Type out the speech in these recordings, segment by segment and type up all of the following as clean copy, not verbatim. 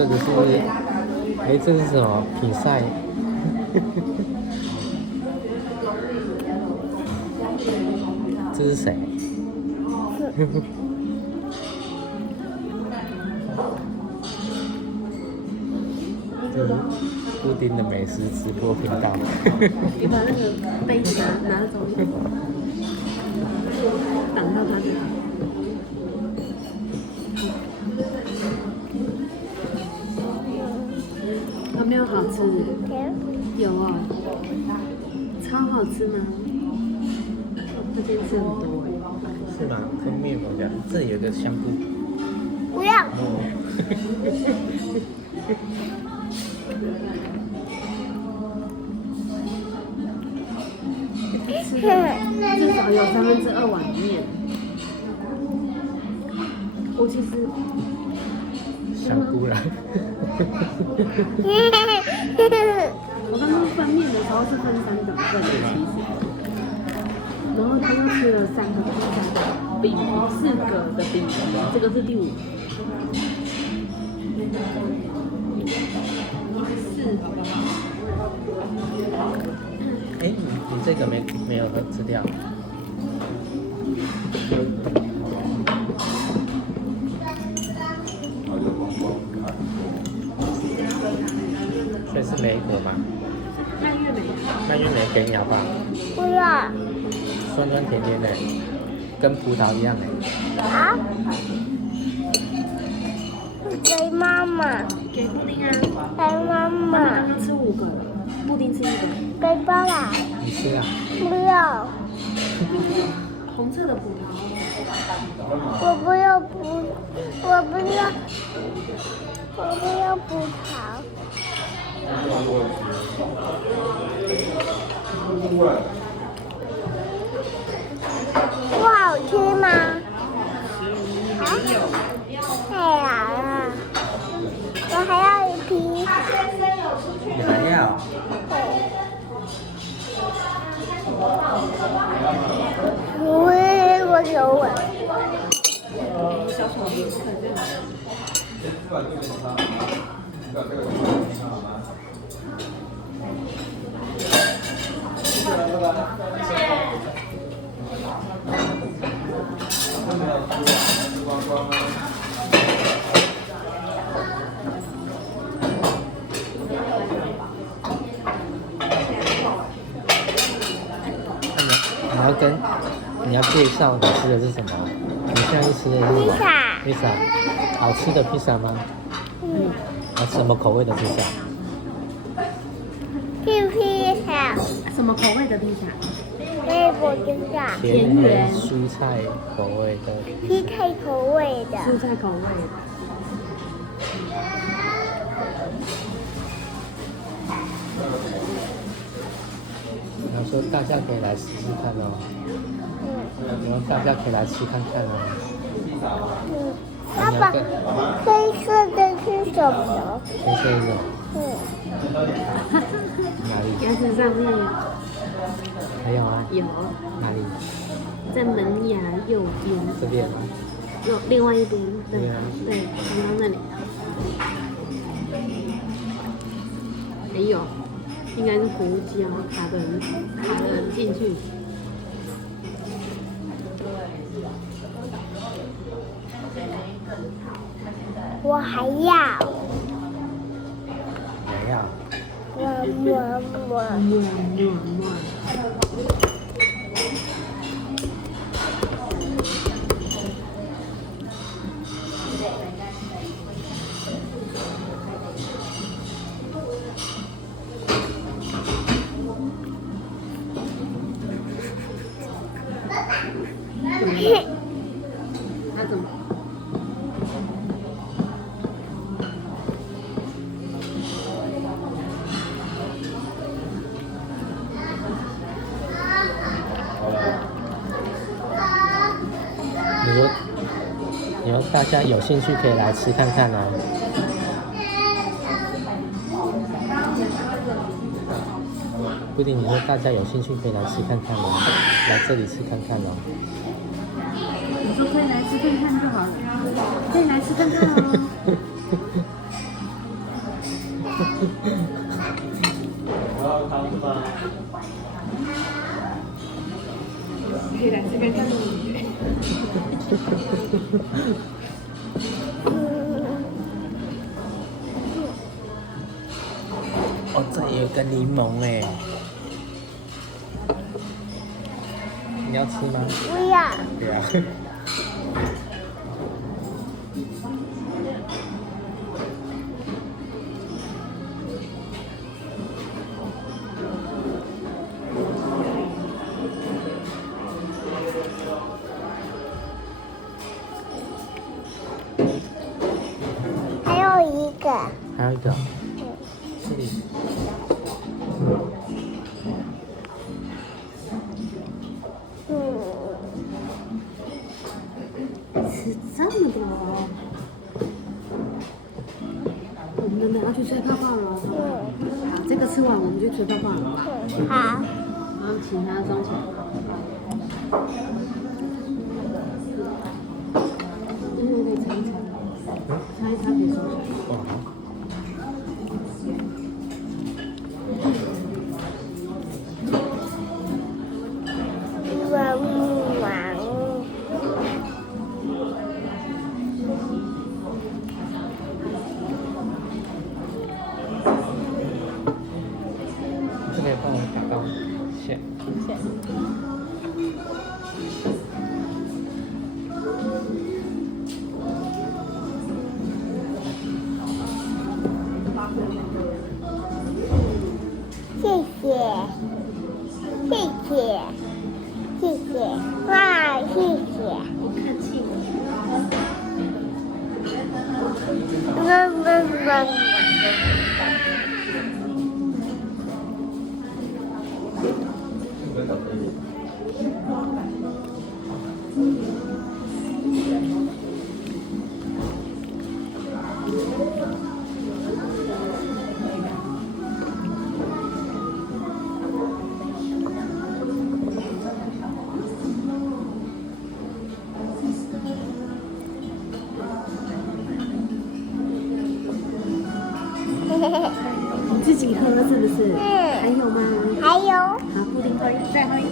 这个是，哎，这是什么比赛？这是谁？这是布丁的美食直播频道。你把那个杯子拿走，挡到他就好。有没有好吃？有啊，超好吃吗？这件事很多是吗？跟面包这样，这里有个香菇。不要。至少有2/3碗面。我其实香菇啦。我刚刚分面的时候是分3等份的，其实。然后刚刚吃了3个披萨的饼，4个的饼，这个是第5个。哎，你这个没有吃掉。这是莓果吗？蔓越莓给你好不好？不要。酸酸甜甜的，跟葡萄一样的。啊？给妈妈。给布丁啊。给妈妈。刚刚吃5个，布丁吃1个。给爸爸。你吃啊？不要。红色的葡萄。我不要葡，我不要，我不要葡萄。不好吃吗？啊？太好了，我还要一披萨。你还要？我手吻。小手臂不可认你要介绍你吃的是什么？你现在是吃的是什么？披萨。披萨，好吃的披萨吗？什么口味的披萨？披萨。什么口味的披萨？那我知道。甜圆蔬菜口味的。蔬菜口味的。蔬菜口味的。然后说大家可以来试试看哦。然后大家可以来吃看看哦。爸爸，黑色的是什么？黑色的。哪里？牙齿上面还有啊？有。哪里？在门牙右边。这边吗？另外一边。对，刚刚那里。没有，应该是胡椒卡的进去。我还要。还要。那怎么？你说大家有兴趣可以来吃看看哦。布丁，你说大家有兴趣可以来吃看看哦，来这里吃看看哦。你说可以来吃看看就好了，可以来吃看看哦。哦，这里有个柠檬哎，你要吃吗？不要。对啊。还有一个。还有一个，这里。吃这么多，我们等下去吹泡泡了。好，这个吃完我们就吹泡泡了。好。然后其他装起来。对，擦一擦，擦一擦别收起来。哇。这个帮我打到线。谢谢，谢谢，哇，谢谢。看气味。你自己喝是不是？还有吗？还有。好，布丁喝再喝一口。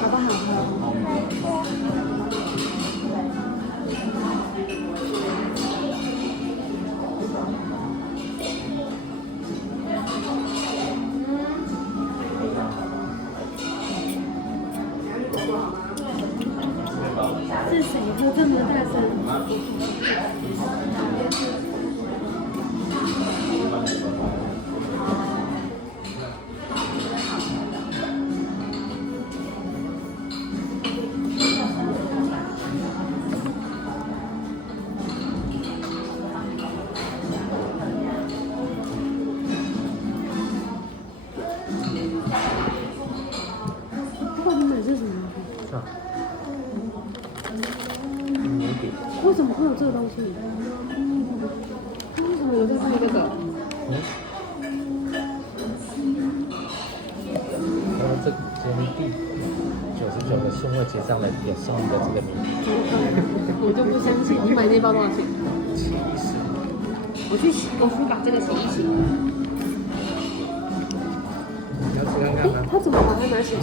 好不好喝？是谁喝这么大声？不管你买这是什么？为什么会有这个东西？为什么有在卖这个？这今天第99的顺位结账的也送一个这个名字。我就不相信，你买那包多少钱70。我去把这个洗一洗。你要吃看看吗？他怎么把它拿起来？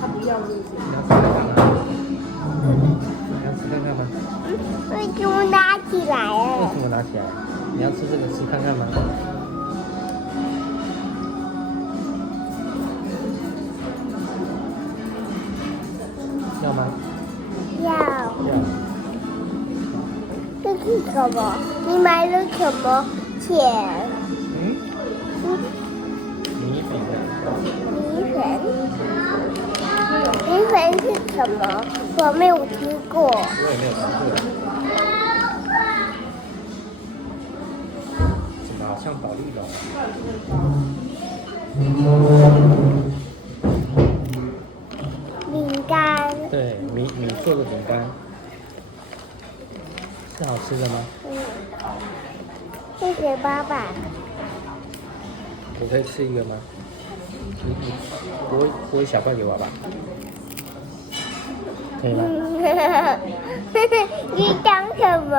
他不要是不是？你要吃看看吗？你要吃看看吗？为什么拿起来为了？什么拿起来？你要吃这个吃看看吗？要吗？要。要。这是什么？你买了什么钱？米粉。米粉是什么？我没有听过。我也没有吃过。怎么好像保利龙？饼干。对，米做的饼干，是好吃的吗？谢谢爸爸。我可以吃一个吗？你剥一小块给我吧，可以吗？你讲什么？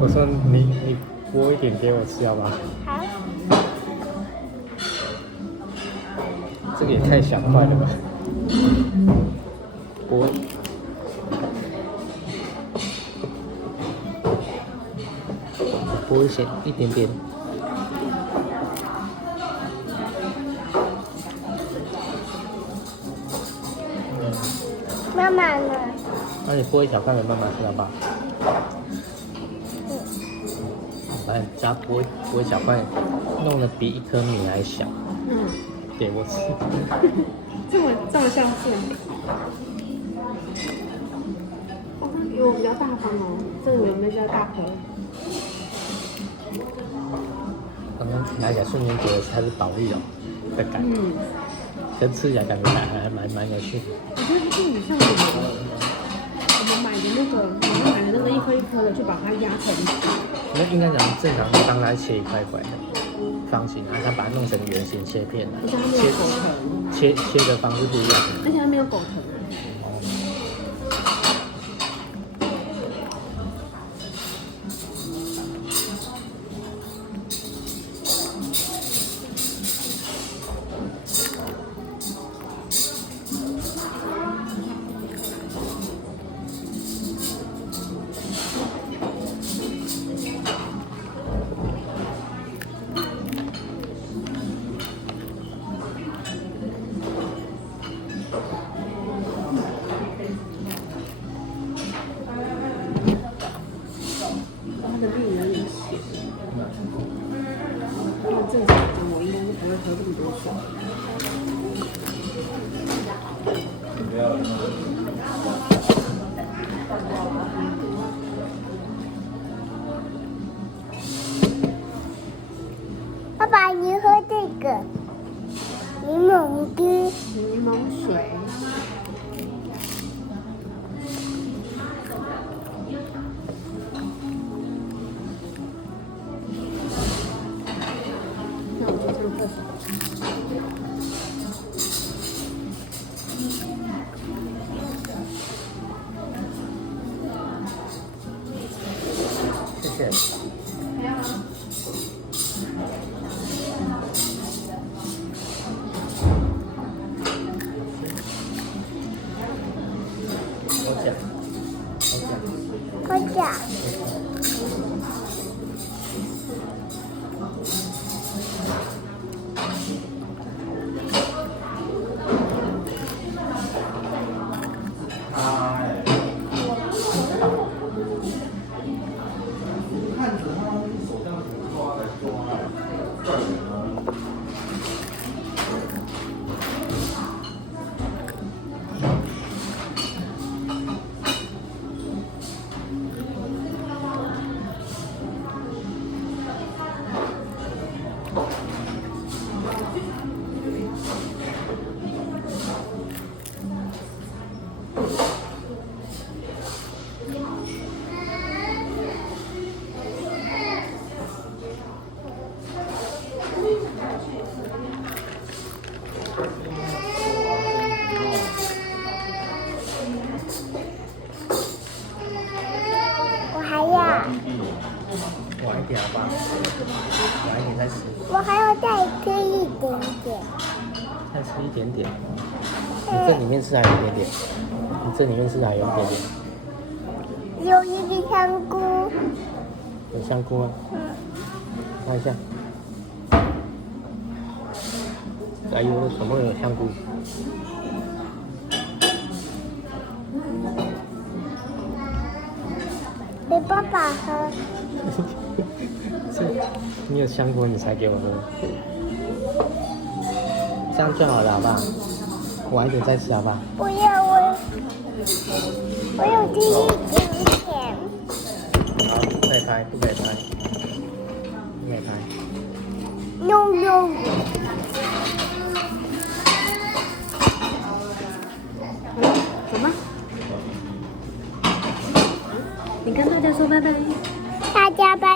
我说你剥一点给我吃好吗？好。这个也太小块了吧？剥，剥一些一点点。妈妈呢？那你剥一小块给妈妈吃好不好？来，只要剥一小块，弄得比一颗米还小，给我吃。这么像是。有比较大方哦，这个有没有比较大颗？刚刚拿起来瞬间觉得它是保利龙的感觉，跟吃起来感觉还蛮有趣的。我觉得这很像我们买的那个一颗一颗的，就把它压成。那应该讲正常当它切一块块的方形，然后它把它弄成圆形切片的，而且它没有狗藤，切的方式不一样。而且它没有狗藤。它的绿有点咸，正常的我应该是不会喝这么多水。爸爸，你喝这个柠檬汁。柠檬水。那我去上厕所。谢谢。我讲。我还要。晚一点好不好？晚一点再吃。我还要再吃一点点。再吃一点点。你这里面是还有一点点。你这里面是还有一点点。有一个香菇。有香菇吗？看一下。哎呦，怎么会有香菇？给爸爸喝。你有香菇，你才给我喝。这样就好了，好不好？晚一点再吃，好不好？不要我有吃一点点。好，不可以拍，不可以拍，不可以拍。No no。好了，走吧。你跟大家说拜拜。大家拜